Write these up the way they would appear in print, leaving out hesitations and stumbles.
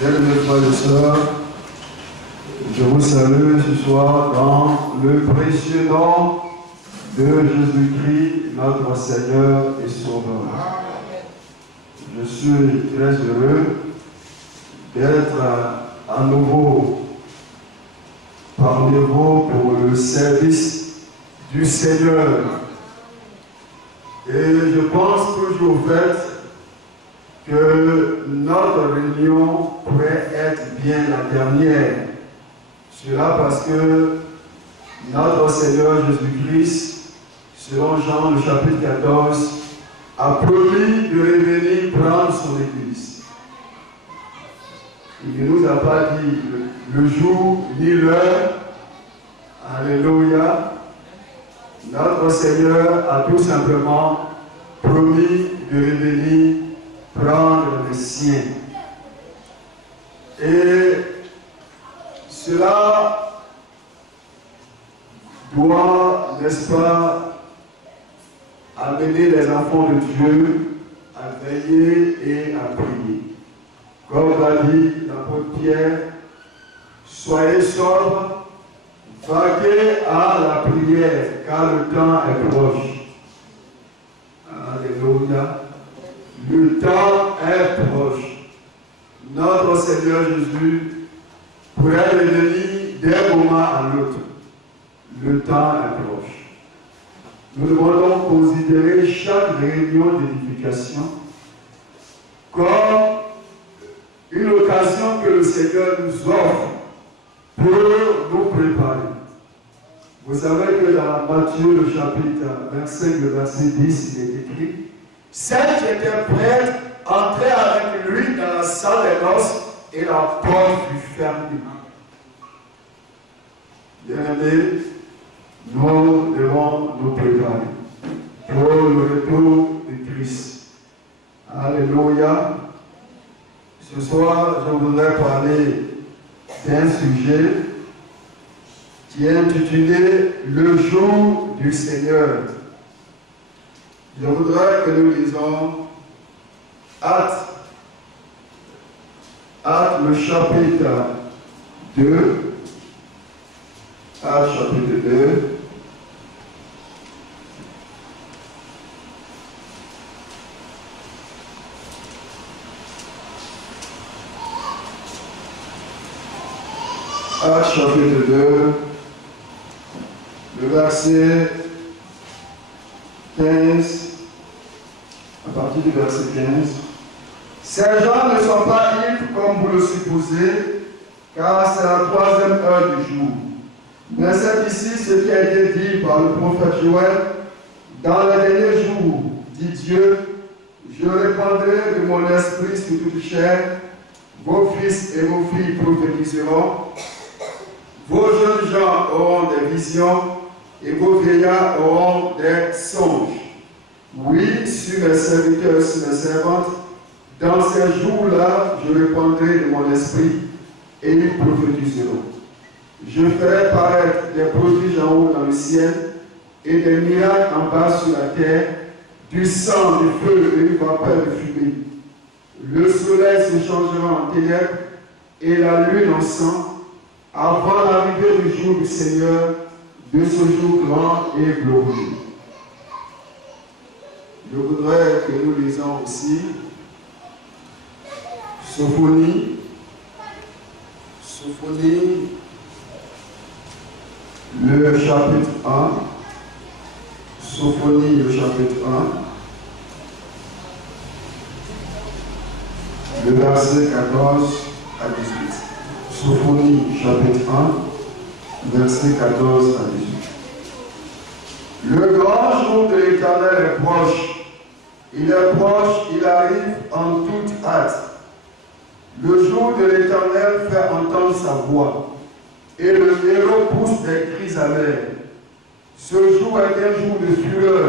Bien-aimés frères et sœurs, je vous salue ce soir dans le précieux nom de Jésus-Christ, notre Seigneur et Sauveur. Je suis très heureux d'être à nouveau parmi vous pour le service du Seigneur. Et je pense toujours au fait que notre réunion pourrait être bien la dernière. Cela parce que notre Seigneur Jésus-Christ, selon Jean le chapitre 14, a promis de revenir prendre son Église. Il ne nous a pas dit le jour ni l'heure. Alléluia. Notre Seigneur a tout simplement promis de revenir prendre les siens. Et cela doit, n'est-ce pas, amener les enfants de Dieu à veiller et à prier. Comme l'a dit l'apôtre Pierre, soyez sobres, vaquez à la prière, car le temps est proche. Alléluia. Le temps est proche. Notre Seigneur Jésus pourrait revenir d'un moment à l'autre. Le temps est proche. Nous devons donc considérer chaque réunion d'édification comme une occasion que le Seigneur nous offre pour nous préparer. Vous savez que dans Matthieu, le chapitre 25, le verset 10, il est écrit: celles qui étaient prêtes entraient avec lui dans la salle des noces et la porte fut fermée. Bien-aimés, nous devons nous préparer pour le retour de Christ. Alléluia. Ce soir, je voudrais parler d'un sujet qui est intitulé « Le jour du Seigneur ». Je voudrais que nous lisons Actes le chapitre 2. Actes chapitre 2. Actes chapitre 2, le verset 15, à partir du verset 15. Ces gens ne sont pas ivres comme vous le supposez, car c'est la 3e heure du jour. Mais c'est ici ce qui a été dit par le prophète Joël: dans les derniers jours, dit Dieu, je répandrai de mon esprit sur toute chair, vos fils et vos filles prophétiseront, vos jeunes gens auront des visions, et vos vieillards auront des songes. Oui, sur mes serviteurs et sur mes servantes, dans ces jours-là, je répandrai de mon esprit, et ils prophétiseront. Je ferai paraître des prodiges en haut dans le ciel, et des miracles en bas sur la terre, du sang, du feu et une vapeur de fumée. Le soleil se changera en ténèbres, et la lune en sang, avant l'arrivée du jour du Seigneur, de ce jour grand et glorieux. Je voudrais que nous lisions aussi Sophonie, le chapitre 1, Sophonie, le chapitre 1, le verset 14 à 18. Sophonie, chapitre 1, verset 14 à 18. Le grand jour de l'Éternel est proche. Il est proche, il arrive en toute hâte. Le jour de l'Éternel fait entendre sa voix, et le héros pousse des cris amers. Ce jour est un jour de fureur,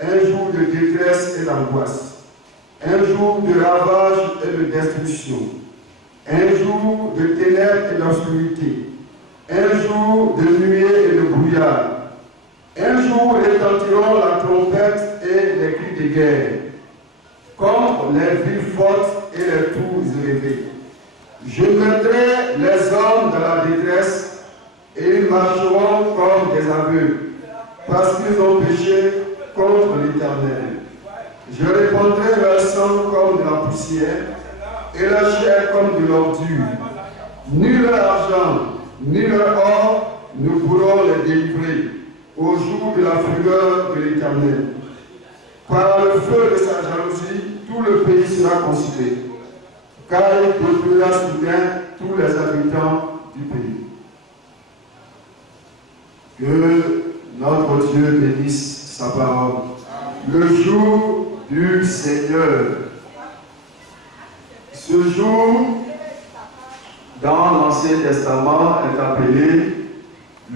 un jour de détresse et d'angoisse, un jour de ravage et de destruction, un jour de ténèbres et d'obscurité, un jour de nuée et de brouillard. Un jour retentiront la trompette et les cris de guerre, contre les villes fortes et les tours élevées. Je mettrai les hommes dans la détresse et ils marcheront comme des aveugles, parce qu'ils ont péché contre l'Éternel. Je répandrai leur sang comme de la poussière et leur chair comme de l'ordure. Ni leur argent, ni leur or ne pourront les délivrer au jour de la fureur de l'Éternel. Par le feu de sa jalousie, tout le pays sera consumé, car il détruira soudain tous les habitants du pays. Que notre Dieu bénisse sa parole. Le jour du Seigneur. Ce jour, dans l'Ancien Testament, est appelé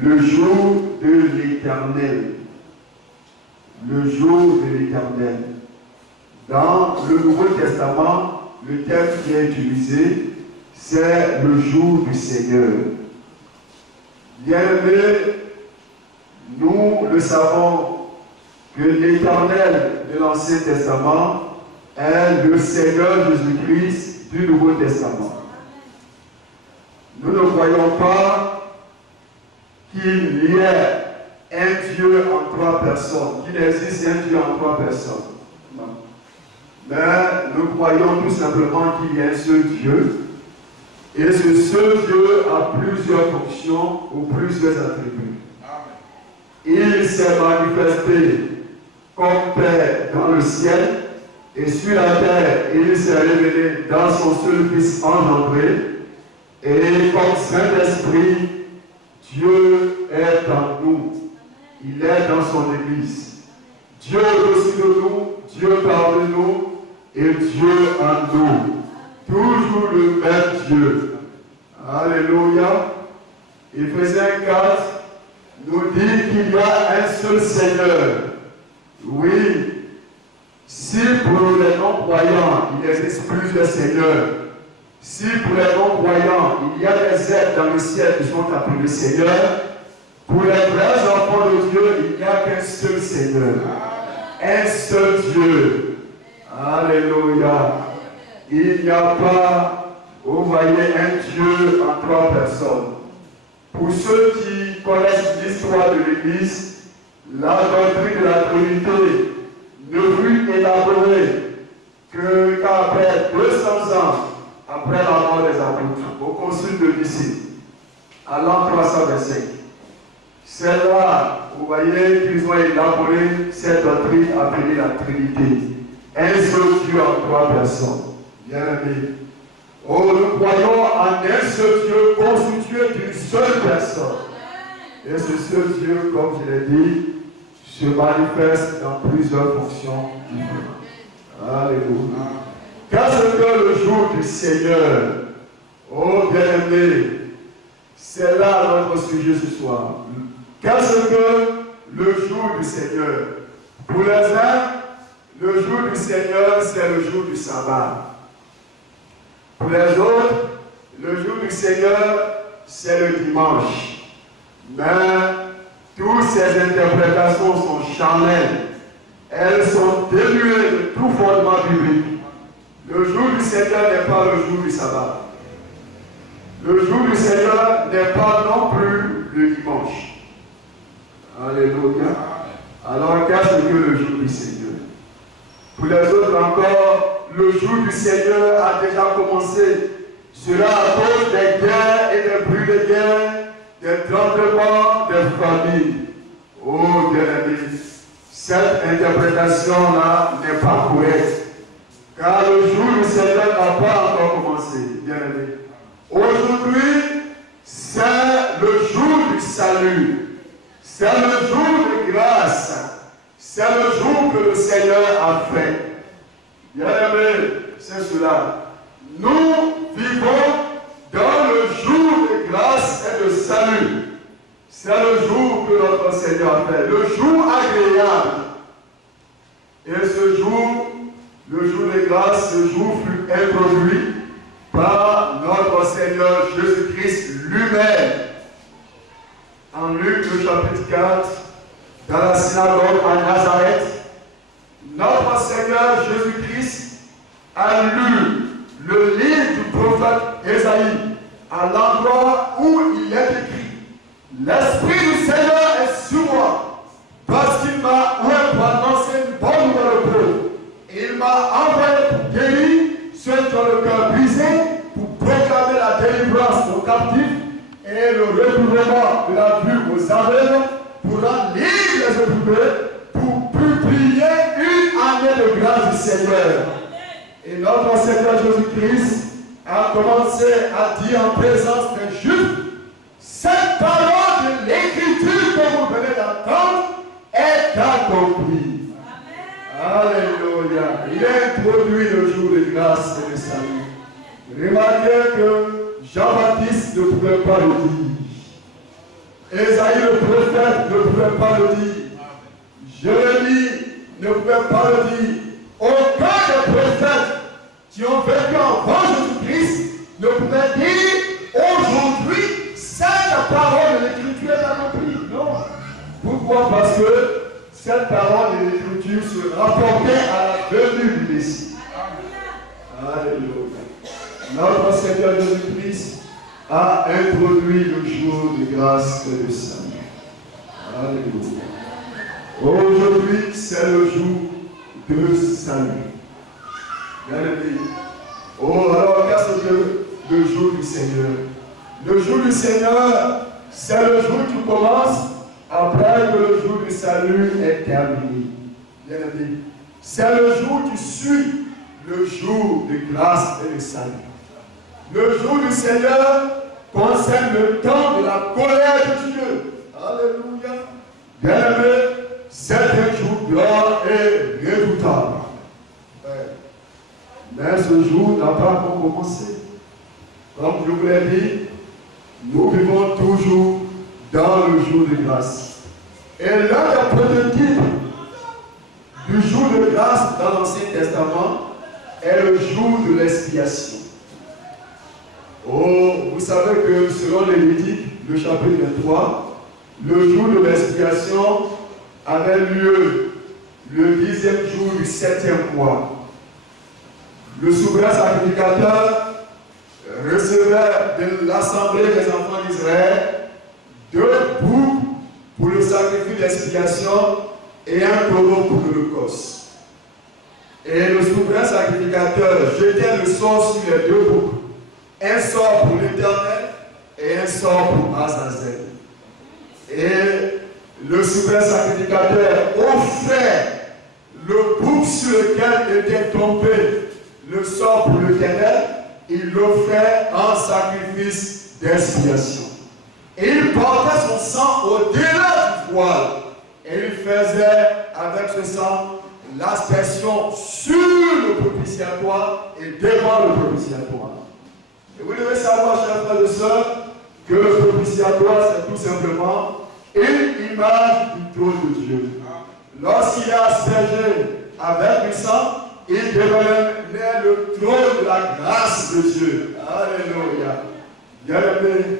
le jour de l'Éternel. Le jour de l'Éternel. Dans le Nouveau Testament, le terme qui est utilisé, c'est le jour du Seigneur. Bien-aimés, nous le savons que l'Éternel de l'Ancien Testament est le Seigneur Jésus-Christ du Nouveau Testament. Nous ne croyons pas qu'il y ait un Dieu en trois personnes, qu'il existe un Dieu en trois personnes. Non. Mais nous croyons tout simplement qu'il y a un seul Dieu, et ce seul Dieu a plusieurs fonctions ou plusieurs attributs. Il s'est manifesté comme Père dans le ciel, et sur la terre, il s'est révélé dans son seul Fils engendré, et comme Saint-Esprit, Dieu est en nous. Il est dans son Église. Dieu est au-dessus de nous, Dieu parmi nous, et Dieu en nous. Toujours le même Dieu. Alléluia. Éphésiens 4 nous dit qu'il y a un seul Seigneur. Oui. Si pour les non-croyants, il existe plusieurs seigneurs, si pour les non-croyants, il y a des êtres dans le ciel qui sont appelés Seigneurs, pour les vrais enfants de Dieu, il n'y a qu'un seul Seigneur. Un seul Dieu. Alléluia. Il n'y a pas, vous voyez, un Dieu en trois personnes. Pour ceux qui connaissent l'histoire de l'Église, la doctrine de la Trinité ne fut élaborée qu'après 200 ans, après la mort des apôtres, au concile de Nicée, à l'an 325. C'est là, vous voyez, qu'ils ont élaboré cette doctrine appelée la Trinité. Un seul Dieu en trois personnes. Bien-aimés. Oh, nous croyons en un seul Dieu constitué d'une seule personne. Et ce seul Dieu, comme je l'ai dit, se manifeste dans plusieurs fonctions différentes. Alléluia. Qu'est-ce que le jour du Seigneur? Oh, bien-aimés, c'est là notre sujet ce soir. Qu'est-ce que le jour du Seigneur? Pour les uns, le jour du Seigneur, c'est le jour du sabbat. Pour les autres, le jour du Seigneur, c'est le dimanche. Mais toutes ces interprétations sont charnelles. Elles sont dénuées de tout fondement biblique. Le jour du Seigneur n'est pas le jour du sabbat. Le jour du Seigneur n'est pas non plus le dimanche. Alléluia. Alors, qu'est-ce que le jour du Seigneur? Pour les autres encore, le jour du Seigneur a déjà commencé. Cela à cause des guerres et des bruits de guerre, des tremblements, des familles. Oh, bien-aimés, cette interprétation-là n'est pas correcte. Car le jour du Seigneur n'a pas encore commencé, bien-aimés. Aujourd'hui, c'est le jour du salut. C'est le jour de grâce. C'est le jour que le Seigneur a fait. Bien-aimés, c'est cela. Nous vivons dans le jour de grâce et de salut. C'est le jour que notre Seigneur a fait. Le jour agréable. Et ce jour, le jour de grâce, ce jour fut introduit par notre Seigneur Jésus-Christ lui-même. En Luc, le chapitre 4, dans la synagogue à Nazareth, notre Seigneur Jésus-Christ a lu le livre du prophète prophète Ésaïe, à l'endroit où il est écrit: l'Esprit du Seigneur est sur moi, parce qu'il m'a oint pour annoncer une bonne nouvelle aux pauvres. Il m'a envoyé pour guérir ceux qui ont le cœur brisé, pour proclamer la délivrance aux captifs et le recouvrement de la vue aux aveugles, pour rendre libres les opprimés, pour publier une année de grâce du Seigneur. Et notre Seigneur Jésus-Christ a commencé à dire en présence des Juifs: cette parole de l'Écriture que vous venez d'entendre est accomplie. Alléluia. Il a introduit le jour de grâce et de salut. Remarquez que Jean-Baptiste ne pouvait pas le dire. Ésaïe le prophète ne pouvait pas le dire. Jérémie ne pouvait pas le dire. Aucun des prophètes qui ont vécu avant Jésus-Christ ne pouvait dire: aujourd'hui, cette parole de l'Écriture est accomplie. Non. Pourquoi? Parce que cette parole de l'Écriture se rapportait à la venue du Messie. Alléluia. Notre Seigneur Jésus-Christ a introduit le jour de grâce et de salut. Alléluia. Aujourd'hui, c'est le jour de salut. Bien-aimé. Oh, alors, qu'est-ce que le jour du Seigneur? Le jour du Seigneur, c'est le jour qui commence après que le jour du salut est terminé. Bien-aimé. C'est le jour qui suit le jour de grâce et de salut. Le jour du Seigneur concerne le temps de la colère de Dieu. Alléluia. Bien-aimé, c'est un jour grand et redoutable. Mais ce jour n'a pas encore commencé. Comme je vous l'ai dit, nous vivons toujours dans le jour de grâce. Et l'un des prototypes du jour de grâce dans l'Ancien Testament est le jour de l'expiation. Oh, vous savez que selon les Lévitique, le chapitre 23, le jour de l'expiation avait lieu le 10e jour du 7e mois. Le souverain sacrificateur recevait de l'assemblée des enfants d'Israël 2 boucs pour le sacrifice d'expiation et un taureau pour l'Holocauste. Et le souverain sacrificateur jetait le sort sur les 2 boucs. Un sort pour l'Éternel et un sort pour Azazel. Et le souverain sacrificateur offrait le bouc sur lequel était tombé le sort pour l'Éternel, il l'offrait en sacrifice d'expiation. Et il portait son sang au-delà du voile. Et il faisait avec ce sang l'aspersion sur le propitiatoire et devant le propitiatoire. Et vous devez savoir, chers frères et sœurs, que le propitiatoire, c'est tout simplement une image du trône de Dieu. Lorsqu'il est aspergé avec du sang, il devenait le trône de la grâce de Dieu. Alléluia. Bien-aimé.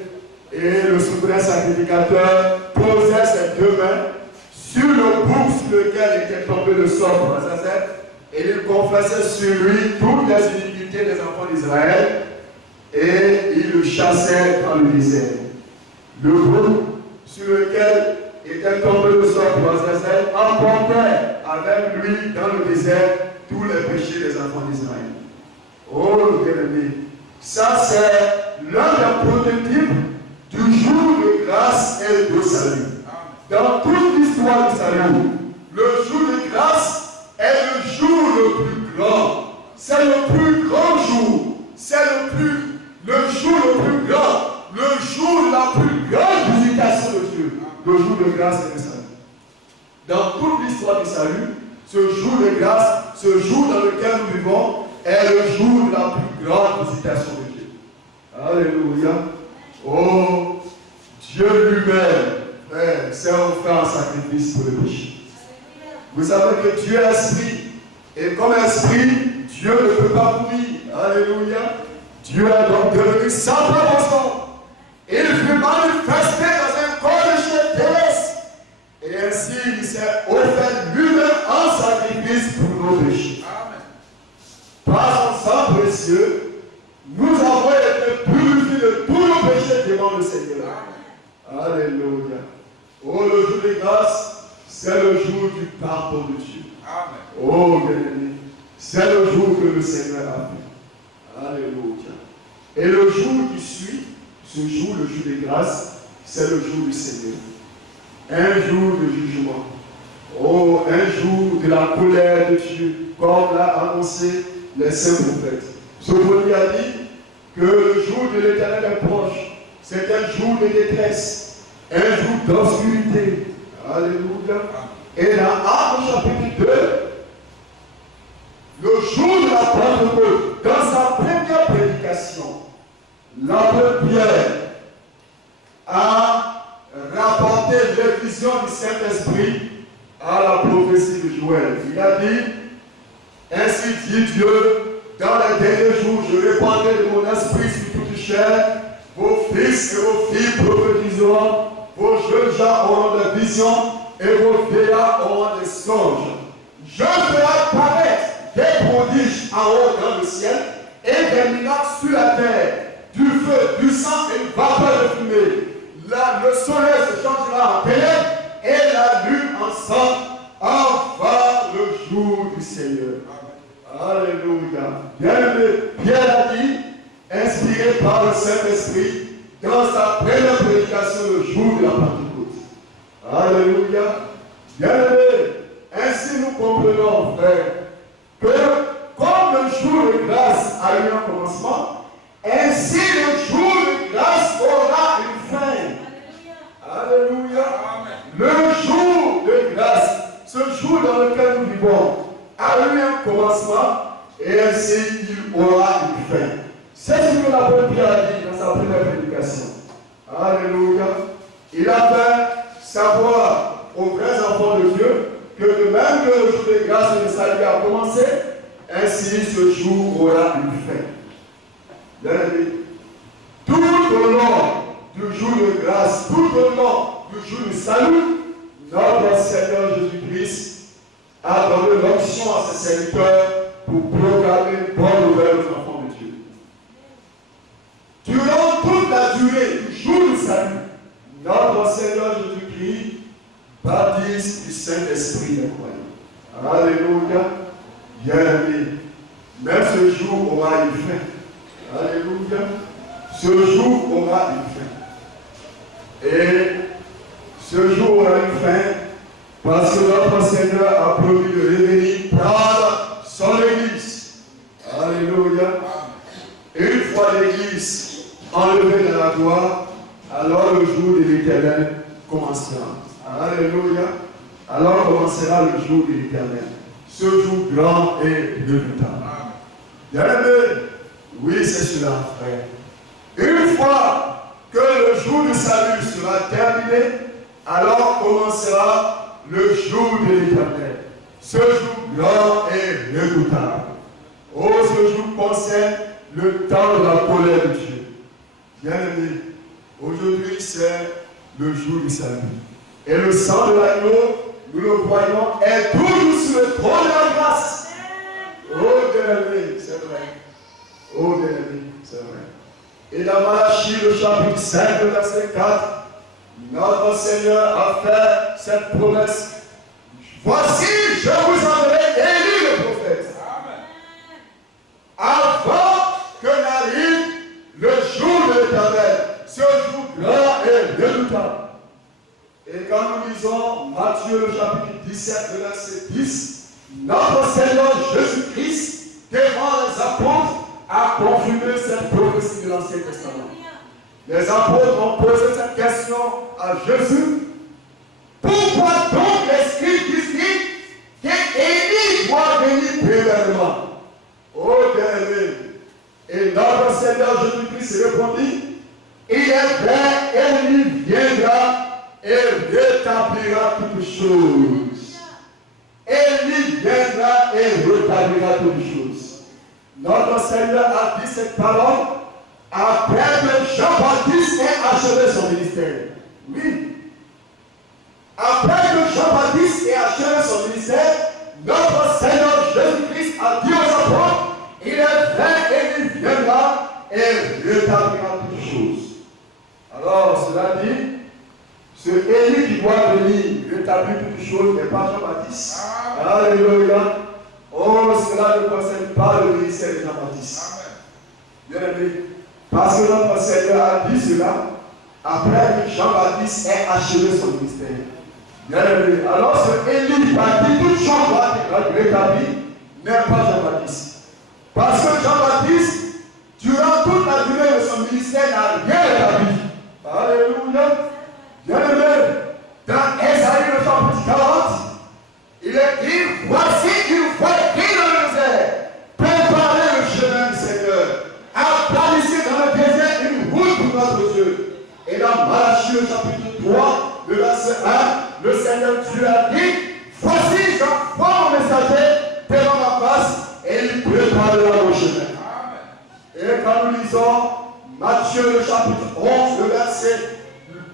Et le souverain sacrificateur posait ses 2 mains sur le bouc sur lequel était tombé le sort pour Azazel, et il confessait sur lui toutes les iniquités des enfants d'Israël, et il le chassait dans le désert. Le bouc sur lequel était tombé le sort pour Azazel emportait avec lui dans le désert tous les péchés des enfants d'Israël. Oh, bien-aimé, ça c'est l'un des prototypes du jour de grâce et de salut. Dans toute l'histoire du salut, le jour de grâce est le jour le plus grand. C'est le plus grand jour. C'est le jour le plus grand. Le jour de la plus grande visitation de Dieu. Le jour de grâce et de salut. Dans toute l'histoire du salut, ce jour de grâce, ce jour dans lequel nous vivons, est le jour de la plus grande visitation de Dieu. Alléluia. Oh, Dieu lui-même s'est offert un sacrifice pour le péché. Vous savez que Dieu est esprit. Et comme esprit, Dieu ne peut pas mourir. Alléluia. Dieu est donc devenu sans proportion. Il fut manifesté dans un corps de chair terrestre. Et ainsi, il s'est offert lui-même en sacrifice pour nos péchés. Par son sang précieux, nous avons célébrons le Seigneur. Alléluia. Oh, le jour de grâce, c'est le jour du pardon de Dieu. Oh, bien-aimé, c'est le jour que le Seigneur a fait. Alléluia. Et le jour qui suit, ce jour, le jour de grâce, c'est le jour du Seigneur. Un jour de jugement. Oh, un jour de la colère de Dieu, comme l'a annoncé les saints prophètes. Sophronie a dit que le jour de l'Éternel est proche. C'est un jour de détresse, un jour d'obscurité. Alléluia. Et dans Actes chapitre 2, le jour de la Pentecôte, dans sa première prédication, l'apôtre Pierre a rapporté les visions du Saint-Esprit à la prophétie de Joël. Il a dit, ainsi dit Dieu, dans les derniers jours, je répandrai de mon esprit sur toute chair, vos fils et vos filles prophétiseront, vos jeunes gens auront des visions et vos vieillards auront des songes. Je ferai apparaître des prodiges en haut dans le ciel et des miracles sur la terre, du feu, du sang et une vapeur de fumée. Le soleil se changera en ténèbres et la lune en sang avant le jour du Seigneur. Alléluia. Bien-aimé, Pierre a dit, inspiré par le Saint-Esprit, dans sa première prédication le jour de la Pentecôte. Alléluia. Bien-aimé, ainsi nous comprenons, frère, que comme le jour de grâce a eu un commencement, ainsi le jour de grâce aura une fin. Alléluia. Le jour de grâce, ce jour dans lequel nous vivons, a eu un commencement et ainsi il aura une fin. C'est ce que l'apôtre Pierre a dit dans sa première prédication. Alléluia. Il a fait savoir aux vrais enfants de Dieu que de même que le jour de grâce et de salut a commencé, ainsi ce jour aura une fin. Tout au long du jour de grâce, tout au long du jour de salut, notre Seigneur Jésus-Christ a donné l'option à ses serviteurs pour proclamer une bonne nouvelle aux enfants de Dieu. Durant toute la durée du jour du salut, notre Seigneur Jésus-Christ baptise du Saint-Esprit les croyants. Alléluia. Bien-aimé, même ce jour aura une fin. Alléluia. Ce jour aura une fin. Et ce jour aura une fin parce que notre Seigneur a promis de revenir prendre son Église. Alléluia. Une fois l'Église enlevée dans la gloire, alors le jour de l'Éternel commencera. Alléluia. Alors commencera le jour de l'Éternel. Ce jour grand et redoutable. Bien-aimé, oui, c'est cela, frère. Une fois que le jour du salut sera terminé, alors commencera le jour de l'Éternel. Ce jour grand et redoutable. Oh, ce jour concerne le temps de la colère de Dieu. Bien-aimé, aujourd'hui c'est le jour du salut. Et le sang de l'agneau, nous le voyons, est toujours sur le trône de la grâce. Oh, bien-aimé, c'est vrai. Oh, bien-aimé, c'est vrai. Et dans Malachie, le chapitre 5, le verset 4, notre Seigneur a fait cette promesse. Voici, je vous enverrai Élie le prophète. Avant que n'arrive le jour de l'Éternel, ce jour grand et redoutable. Et quand nous lisons Matthieu, le chapitre 17, le verset 10, notre Seigneur Jésus-Christ, devant les apôtres, a confirmé cette prophétie de l'Ancien Testament. Les apôtres ont posé cette question à Jésus. Pourquoi donc les Scribes disent qu'Élie doit venir premièrement? Oh bien-aimé. Et notre Seigneur Jésus-Christ répondit, il est vrai, Élie viendra et rétablira toutes choses. Élie viendra et rétablira toutes choses. Notre Seigneur a dit cette parole après que Jean-Baptiste ait achevé son ministère. Oui. Après que Jean-Baptiste ait achevé son ministère, notre Seigneur Jésus-Christ a dit aux apôtres, il est vrai, Élie viendra et rétablira toutes choses. Ce Élie qui doit venir rétablir toutes choses n'est pas Jean-Baptiste. Alléluia. Oh, cela ne concerne pas le ministère de Jean-Baptiste. Bien aimé. Parce que notre Seigneur a dit cela après que Jean-Baptiste ait achevé son ministère. Bien aimé. Alors ce Élie a dit toute chose doit être rétablie n'est pas Jean-Baptiste. Parce que Jean-Baptiste, durant toute la durée de son ministère, n'a rien rétabli. Alléluia. Bien aimé. Dans Ésaïe le chapitre 40, il est dit, voici une fois écrit dans le désert, préparez le chemin du Seigneur, aplanissez dans le désert une route pour notre Dieu. Et dans Malachie le chapitre 3, le verset 1, le Seigneur Dieu a dit, voici j'envoie mon messager devant ma face, et il préparera le chemin. Et quand nous lisons Matthieu le chapitre 11, le verset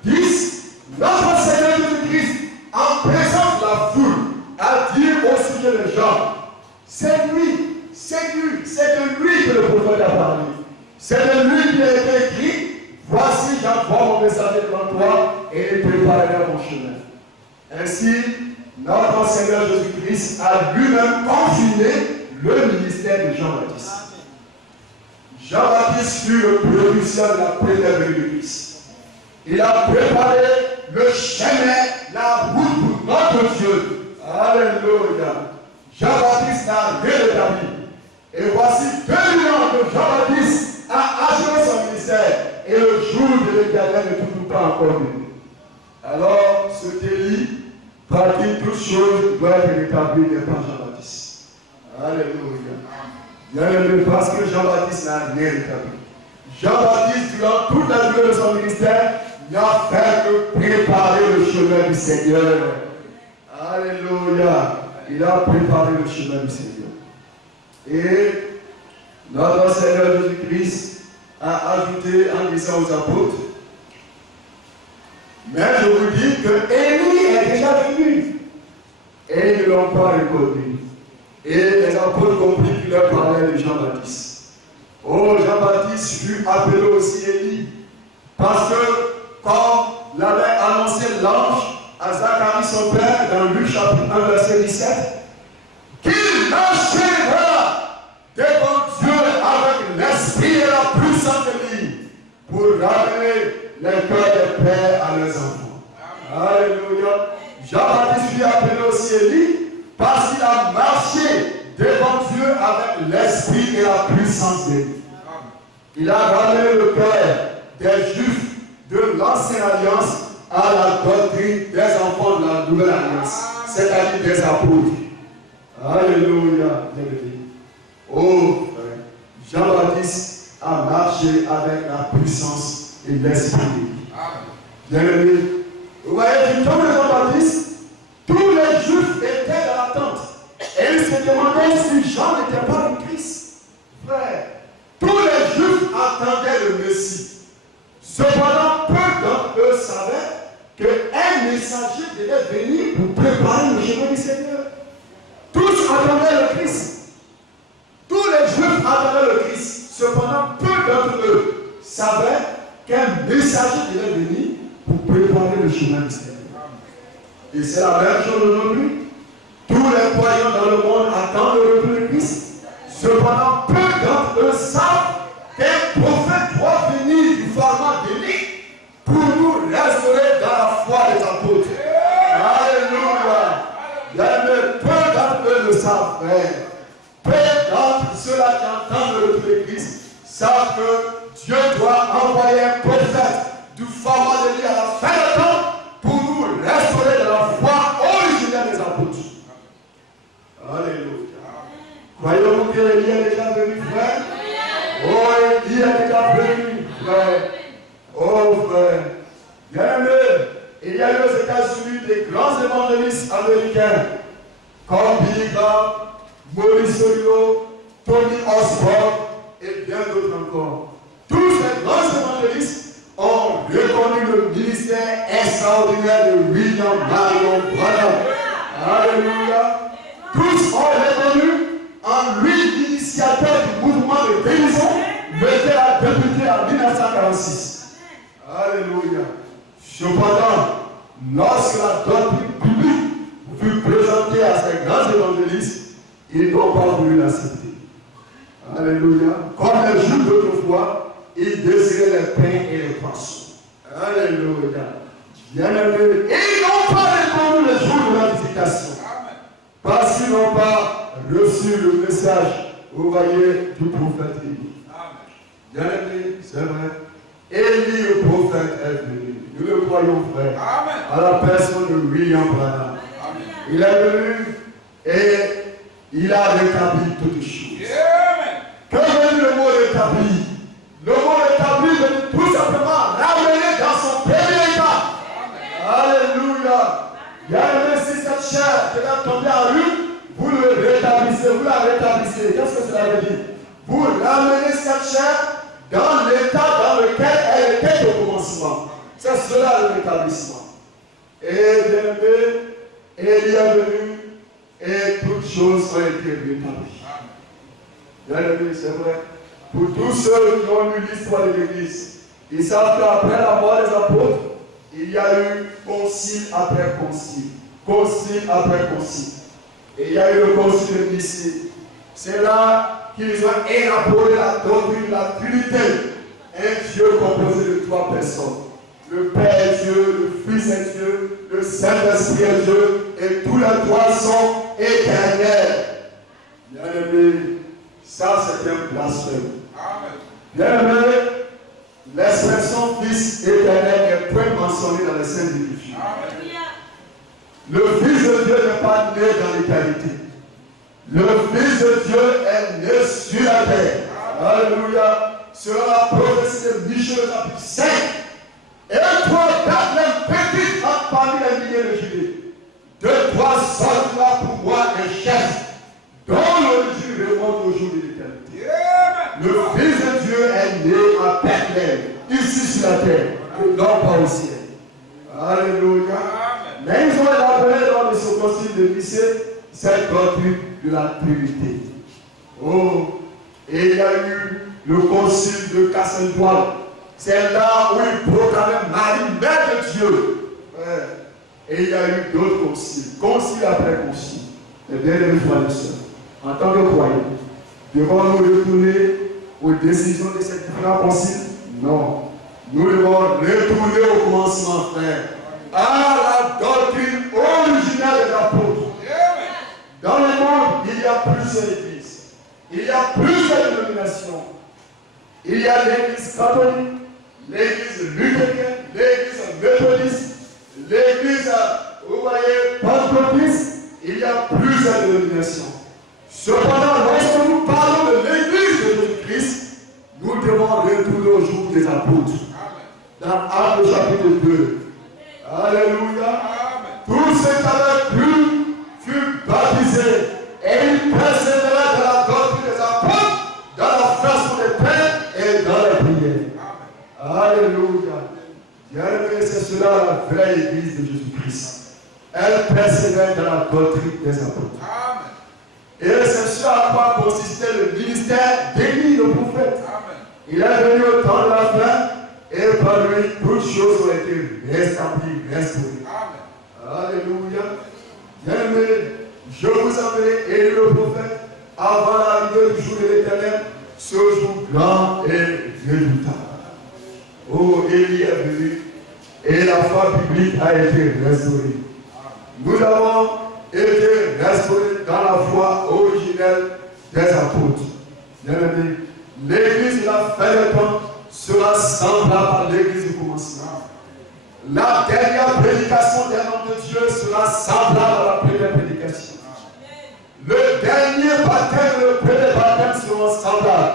10, notre Seigneur Jésus-Christ, en présence de la foule, a dit au sujet des gens, c'est de lui que le prophète a parlé. C'est de lui qui a été écrit, voici j'envoie mon messager devant toi et il préparera mon chemin. Ainsi, notre Seigneur Jésus-Christ a lui-même confirmé le ministère de Jean-Baptiste. Jean-Baptiste fut le précurseur de la première venue de Christ. Il a préparé le chemin, la route pour notre Dieu. Alléluia. Jean-Baptiste n'a rien établi. Et voici 2 ans que Jean-Baptiste a achevé son ministère. Et le jour de l'Éternel n'est toujours pas encore venu. Alors, ce Élie pratique toutes choses doit être rétabli par Jean-Baptiste. Alléluia. Bien, parce que Jean-Baptiste n'a rien rétabli. Jean-Baptiste, durant toute la durée de son ministère, n'a fait que préparer le chemin du Seigneur. Alléluia. Il a préparé le chemin du Seigneur. Et notre Seigneur Jésus-Christ a ajouté en disant aux apôtres, mais je vous dis que Élie est déjà venu. Et ils ne l'ont pas reconnu. Et les apôtres compris qu'il leur parlait de Jean-Baptiste. Oh, Jean-Baptiste fut appelé aussi Élie. Parce que, comme l'avait annoncé l'ange à Zacharie son père, dans Luc chapitre 1, verset 17, qu'il marchera devant Dieu avec l'esprit et la puissance de lui pour ramener les cœurs des pères à leurs enfants. Alléluia. Jean-Baptiste fut appelé aussi Élie parce qu'il a marché devant Dieu avec l'esprit et la puissance de lui. Il a ramené le cœur des Juifs de l'ancienne alliance à la doctrine des enfants de la nouvelle alliance, c'est-à-dire des apôtres. Alléluia. Oh, Jean-Baptiste a marché avec la puissance et l'esprit. Bien-aimé, vous voyez, du temps de Jean-Baptiste, tous les Juifs étaient dans l'attente. Et ils se demandaient si Jean n'était pas le Christ. Frère, tous les Juifs attendaient le Messie. Cependant, peu d'entre eux savaient qu'un messager devait venir pour préparer le chemin du Seigneur. Tous attendaient le Christ. Tous les Juifs attendaient le Christ. Cependant, peu d'entre eux savaient qu'un messager devait venir pour préparer le chemin du Seigneur. Et c'est la même chose aujourd'hui. Tous les croyants dans le monde attendent le retour de Christ. Cependant, peu d'entre eux savent qu'un prophète doit venir du format d'Élie pour nous restaurer dans la foi des apôtres. Alléluia. Peu d'entre eux le savent, frère. Peu d'entre ceux-là qui entendent le retour de Christ savent que Dieu doit envoyer un prophète du format d'Élie à la fin du temps pour nous restaurer dans la foi originelle des apôtres. Alléluia. Croyons-vous que Élie est déjà venu, frère? Oh, Élie est déjà venu, frère. Oh, frère. Bien-aimé, il y a eu aux États-Unis des grands évangélistes américains comme Billy Graham, Maurice Solino, Tony Osborne et bien d'autres encore. Tous ces grands évangélistes ont reconnu le ministère extraordinaire de William Marion Branham. Alléluia. Tous ont reconnu en lui l'initiateur du mouvement de guérison, mettez à débuter en 1946. Alléluia. Cependant, lorsque la doctrine biblique fut présentée à ces grands évangélistes, ils n'ont pas voulu l'accepter. Alléluia. Comme les Juifs d'autrefois, ils désiraient les pains et les poissons. Alléluia. Bien-aimés, ils n'ont pas répondu le jour de la visitation. Parce qu'ils n'ont pas reçu le message, vous voyez, du prophète Élie. Bien-aimés, c'est vrai. Élie, le prophète, est venu. Nous le croyons, frère. À la personne de William Branham. Il est venu et il a rétabli toutes choses. Que veut dire le mot rétabli? Le mot rétabli veut dire tout simplement ramener dans son premier état. Alléluia. Bien-aimé, si cette chair qui va tomber en rue, vous le rétablissez, vous la rétablissez. Qu'est-ce que cela veut dire? Vous ramenez cette chair dans l'état dans lequel elle était au commencement. C'est cela le rétablissement. Et bien-aimé, il est venu et toutes choses ont été rétablies. Bien-aimé, c'est vrai. Pour tous ceux qui ont lu l'histoire de l'Église, ils savent qu'après la mort des apôtres, il y a eu concile après concile. Concile après concile. Et il y a eu le concile de Nicée. C'est là qu'ils ont élaboré la doctrine de la Trinité. Un Dieu composé de 3 personnes. Le Père est Dieu, le Fils est Dieu, le Saint-Esprit est Dieu, et tous les 3 sont éternels. Bien-aimé, ça c'est un blasphème. Bien-aimé, l'expression Fils éternel est point mentionnée dans les Saintes Écritures. Le Fils de Dieu n'est pas né dans l'éternité. Le Fils de Dieu est né sur la terre. Alléluia. Selon la prophétie de Michée chapitre 5. Et toi, Bethléem, petite parmi les milliers de Judée, de toi sortira pour moi un chef dont l'origine remonte au jour de l'éternité. Le Fils de Dieu est né à Bethléem, ici sur la terre, et non pas au ciel. Alléluia. Mais ils ont élaboré dans le concile de Nicée cette doctrine de la Trinité. Oh, et il y a eu le concile de Cassandre. C'est là où il proclamait Marie, mère de Dieu. Et il y a eu d'autres conciles, concile après concile. Et bien, les frères et sœurs, en tant que croyants, devons-nous retourner aux décisions de ces différents conciles? Non. Nous devons retourner au commencement, frère, à la doctrine originale des apôtres. Dans le monde, il y a plusieurs églises. Il y a plusieurs dénominations. Il y a l'église catholique, l'église luthérienne, l'église méthodiste, l'église, vous voyez, pentecôtiste. Il y a plusieurs dénominations. Cependant, lorsque nous parlons de l'église de Jésus-Christ, nous devons retourner au jour des apôtres. Dans Actes chapitre 2. Alléluia. Tous ceux qui avaient cru furent baptisés et ils persévéraient dans la doctrine des apôtres, dans la fraction des pains et dans les prières. Alléluia. Bien-aimé, c'est cela la vraie église de Jésus-Christ. Elle persévère dans la doctrine des apôtres. Et c'est ce à quoi consistait le ministère d'Élie le prophète. Il est venu au temps de la fin et par lui toutes choses ont été rétablies, restaurées. Alléluia. Bien-aimé, je vous avais élu le prophète avant l'arrivée du jour de l'Éternel, ce jour grand et redoutable. Oh, Élie est venu et la foi biblique a été restaurée. Nous avons été restaurés dans la foi originelle des apôtres. Bien-aimé, l'église de la fin des temps sera semblable à l'église du commencement. La dernière prédication des hommes de Dieu sera semblable à la première prédication. Le dernier baptême et le premier baptême seront semblables.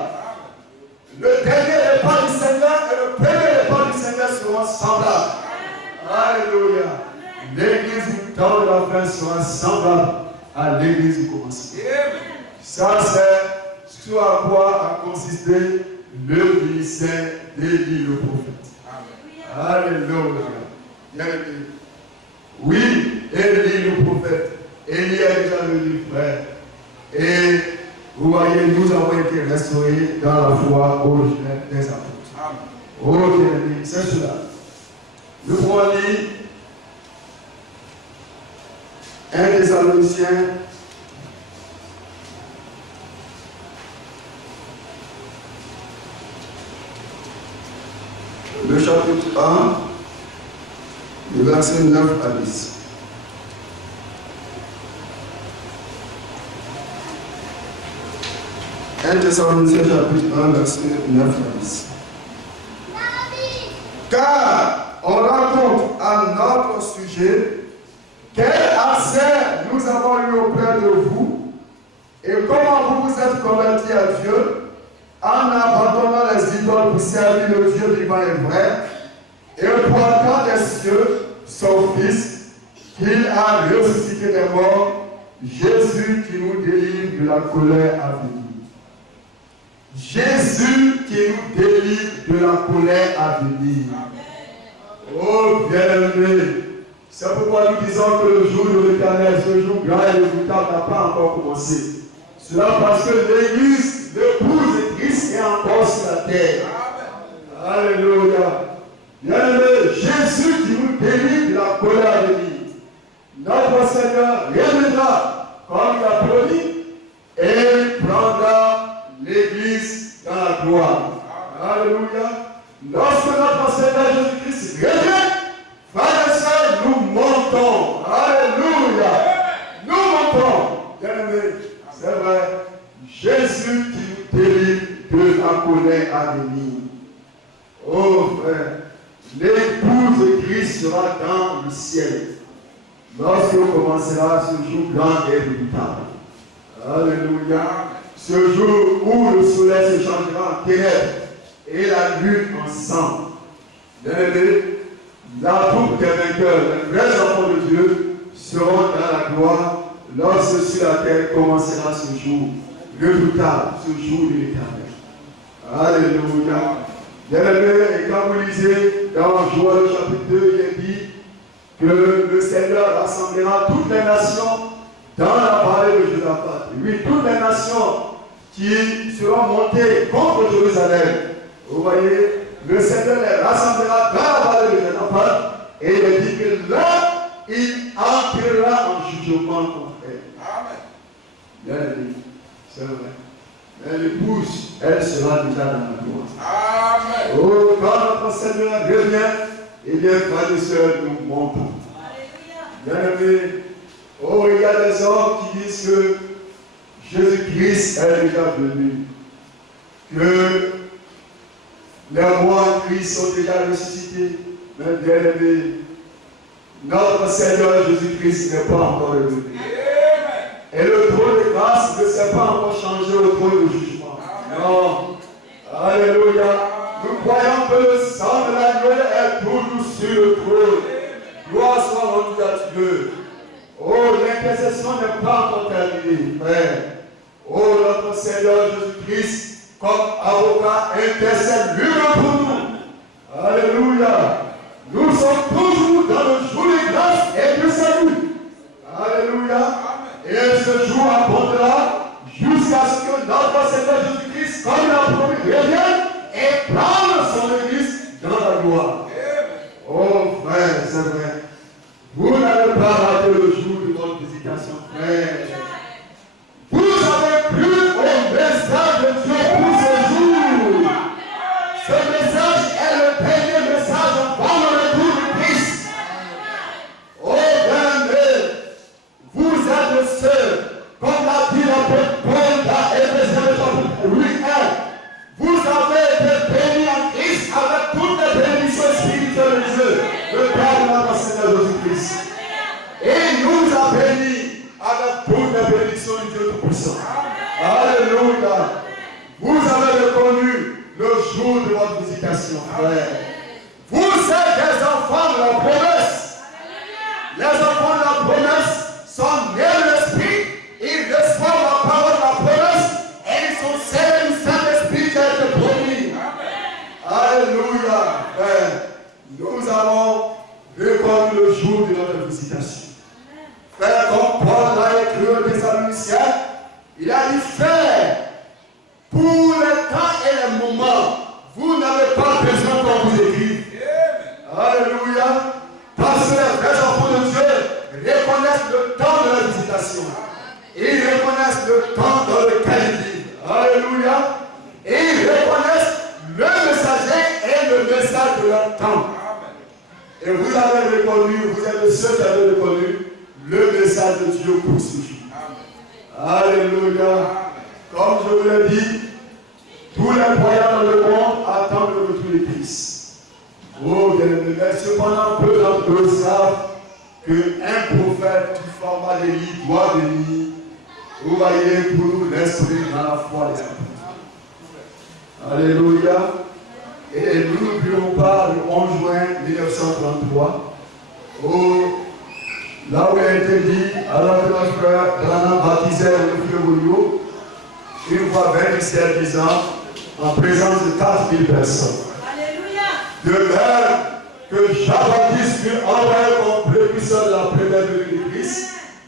Le dernier repas du Seigneur et le premier repas du Seigneur seront semblables. Alléluia. L'église du temps de la fin sera semblable à l'église du commencement. Ça, c'est ce à quoi a consisté le ministère d'Élie le prophète. Alléluia. Bien-aimé. Oui, Élie le prophète. Élie est déjà venu, frère. Et vous voyez, nous avons été restaurés dans la foi originelle des apôtres. Oh, bien-aimé, c'est cela. Nous pouvons lire 1 Thessaloniciens, le chapitre 1, le verset 9 à 10. 1 Thessaloniciens chapitre 1, verset 9 à 10. Car on raconte à notre sujet quel accès nous avons eu auprès de vous et comment vous vous êtes convertis à Dieu en abandonnant les idoles pour servir le Dieu vivant et vrai et pour attendre des cieux son Fils qu'il a ressuscité des morts, Jésus qui nous délivre de la colère à venir. Jésus qui nous délivre de la colère à venir. Oh bien-aimé, c'est pourquoi nous disons que le jour de l'Éternel, ce jour grand et redoutable n'a pas encore commencé. Cela parce que l'Église, l'épouse de Christ est encore sur la terre. Alléluia. Bien-aimé, Jésus qui nous délivre de la colère à venir. Notre Seigneur reviendra comme il a promis et prendra l'Église dans la gloire. Alléluia. Lorsque notre Seigneur Jésus-Christ revient, frères et sœurs, nous montons. Alléluia. Nous montons. Bien-aimé, c'est vrai. Jésus qui nous délivre de la colère à venir. Oh frère, l'épouse de Christ sera dans le ciel. Lorsque commencera ce jour grand et redoutable. Alléluia. Ce jour où le soleil se changera en ténèbres et la lune en sang. Bien-aimés, la troupe des vainqueurs, les vrais enfants de Dieu, seront dans la gloire lorsque sur la terre commencera ce jour redoutable, ce jour de l'Éternel. Alléluia. Bien-aimés, et quand vous lisez dans Joël chapitre 2, il est dit que le Seigneur rassemblera toutes les nations dans la vallée de Josaphat. Oui, toutes les nations qui seront montées contre Jérusalem. Vous voyez, le Seigneur les rassemblera dans la vallée de Josaphat et il est dit que là, il entrera en jugement contre elle. Amen. Bien dit, c'est vrai. Mais l'épouse, elle sera déjà dans la gloire. Amen. Oh, quand notre Seigneur revient, eh bien, frères et sœurs, nous montons. Bien aimé, oh, il y a des hommes qui disent que Jésus-Christ est déjà venu, que les rois en Christ sont déjà ressuscités. Mais bien aimé, notre Seigneur Jésus-Christ n'est pas encore revenu. Et le trône de grâce ne s'est pas encore changé au trône de jugement. Non. Alléluia. Nous croyons que le sang de l'agneau est toujours sur le trône. Gloire soit rendue à Dieu. Oh, l'intercession n'est pas encore terminée, frère. Oh, notre Seigneur Jésus-Christ, comme avocat, intercède lui-même pour nous. Alléluia. Nous sommes toujours dans le jour de grâce et de salut. Alléluia. Et ce jour abondera jusqu'à ce que notre Seigneur Jésus-Christ, comme il a promis, revienne et prenne son Église dans la gloire. Oh frère, c'est vrai. Vous n'avez pas raté le jour de votre visitation, frère. Vous avez cru au message de Dieu pour ce jour. Ce message est le dernier message avant le retour de Christ. Oh bien-aimé, vous êtes ceux, comme l'a dit l'apôtre Paul dans Éphésiens chapitre 8, 1. Vous avez été bénis en Christ avec toutes les bénédictions spirituelles de Dieu, le Père de notre Seigneur Jésus-Christ. Et il nous a bénis avec toutes les bénédictions de Dieu Tout-Puissant. Alléluia. Vous avez reconnu le jour de votre visitation, frère. Vous êtes des enfants de la promesse. Les enfants de la promesse sont nés de l'Esprit, ils reçoivent la parole de la promesse et ils sont scellés du Saint-Esprit qui a été promis. Alléluia, frère. Nous avons reconnu le jour de notre visitation. Frère, comme Paul l'a écrit aux Thessaloniciens, il a dit, frère, pour les temps et les moments, vous n'avez pas besoin qu'on vous écrive. Alléluia. Parce que les vrais enfants de Dieu reconnaissent le temps de temps. Et vous avez reconnu, vous êtes ceux qui avez reconnu le message de Dieu pour ce jour. Alléluia. Comme je vous l'ai dit, tous les croyants dans le monde attendent le retour de Christ. Oh, bien-aimés, mais cependant, peu d'entre eux savent qu'un prophète du format d'Élie doit venir, vous voyez, pour nous l'instruire dans la foi des apôtres. Alléluia. Et nous n'oublions pas le 11 juin 1933, là où il a été dit, alors que notre frère Branham baptisait le vieux Boulio, une fois 27 ans, en présence de 4000 personnes. Alléluia. De même que Jean-Baptiste fut envoyé comme précurseur de la première venue de Christ,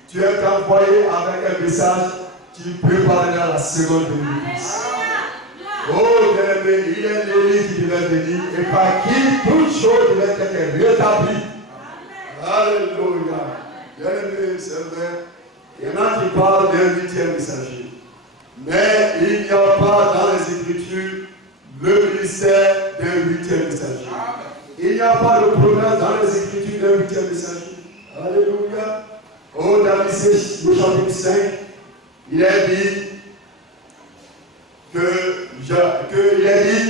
tu es envoyé avec un message qui préparera la seconde venue de Christ. Oh, bien-aimé, il est l'Élie qui devait venir et par qui toute chose devait être rétablie. Alléluia. Bien-aimé, c'est vrai. Il y en a qui parlent d'un 8e messager. Mais il n'y a pas dans les Écritures le ministère d'un 8e messager. Il n'y a pas de promesse dans les Écritures d'un 8e messager. Alléluia. Oh, dans le chapitre 5, il est dit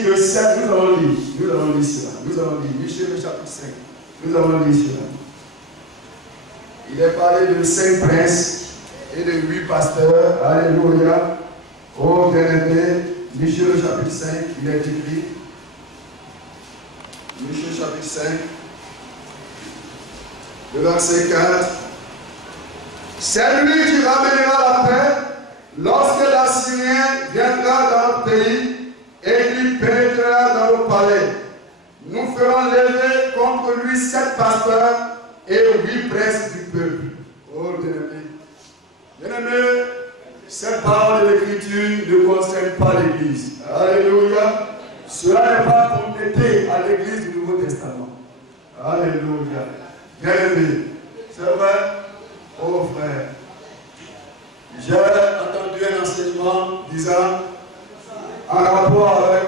que c'est, nous allons lire cela, Michée le chapitre 5, nous allons lire cela. Il est parlé de 5 princes et de 8 pasteurs, alléluia. Oh bien-aimé, Michée le chapitre 5, il est écrit, Michée le chapitre 5, le verset 4, c'est lui qui ramènera la paix lorsque l'Assyrien viendra dans notre pays et qu'il pénétrera dans nos palais. Nous ferons lever contre lui 7 pasteurs et 8 princes du peuple. Oh bien-aimé. Bien-aimé, cette parole de l'Écriture ne concerne pas l'Église. Alléluia. Cela n'est pas complété à l'Église du Nouveau Testament. Alléluia. Bien-aimé, c'est vrai, oh frère. J'ai entendu un enseignement disant, en rapport avec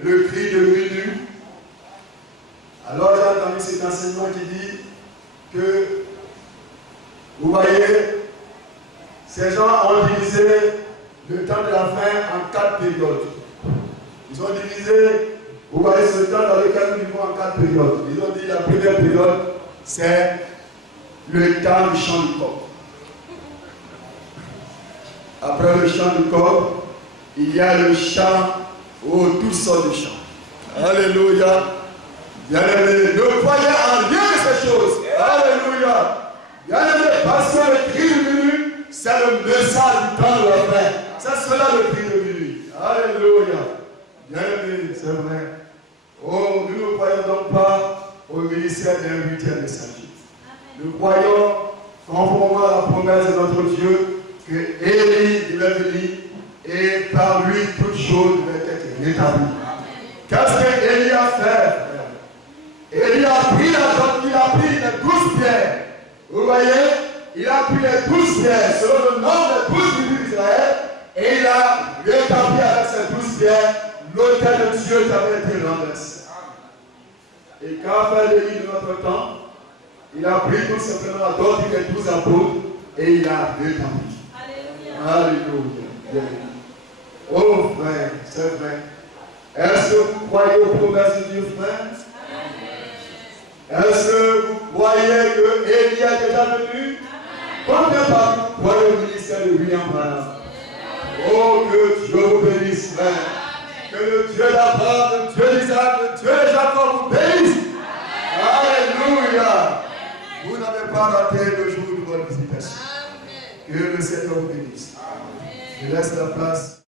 le cri de minuit. Alors j'ai entendu cet enseignement qui dit que, vous voyez, ces gens ont divisé le temps de la fin en 4 périodes. Ils ont divisé, vous voyez, ce temps dans lequel nous vivons en 4 périodes. Ils ont dit la première période, c'est le temps du chant du corps. Après le chant du corps, il y a le chant, toutes sortes de chants. Alléluia. Bien-aimé, ne croyez en rien de ces choses. Alléluia. Bien-aimé, parce que le cri de minuit, c'est le message du temps de la fin. C'est cela le cri de minuit. Alléluia. Bien-aimé, c'est vrai. Oh, nous ne croyons donc pas au ministère d'un 8e messager. Nous croyons, conformément à la promesse de notre Dieu, que Élie devait venir et par lui toute chose devait être rétablie. Qu'est-ce que Élie a fait? Élie a pris les 12 pierres. Vous voyez, il a pris les 12 pierres selon le nombre des 12 tribus d'Israël et il a rétabli avec ces 12 pierres l'autel de Dieu qui avait été renversé. Et qu'a fait Élie de notre temps? Il a pris tout simplement d'autres les 12 apôtres et il a rétabli. Alléluia. Oh frère, c'est vrai. Est-ce que vous croyez aux promesses de Dieu, frère? Est-ce que vous croyez que Élie est déjà venu? Combien parmi vous croyez au ministère de William Branham? Oh, que Dieu vous bénisse, frère. Que le Dieu d'Abraham, le Dieu d'Isaac, le Dieu de Jacob vous bénisse. Alléluia. Vous n'avez pas raté le jour de votre visitation. Que le Seigneur vous bénisse. Je laisse la place.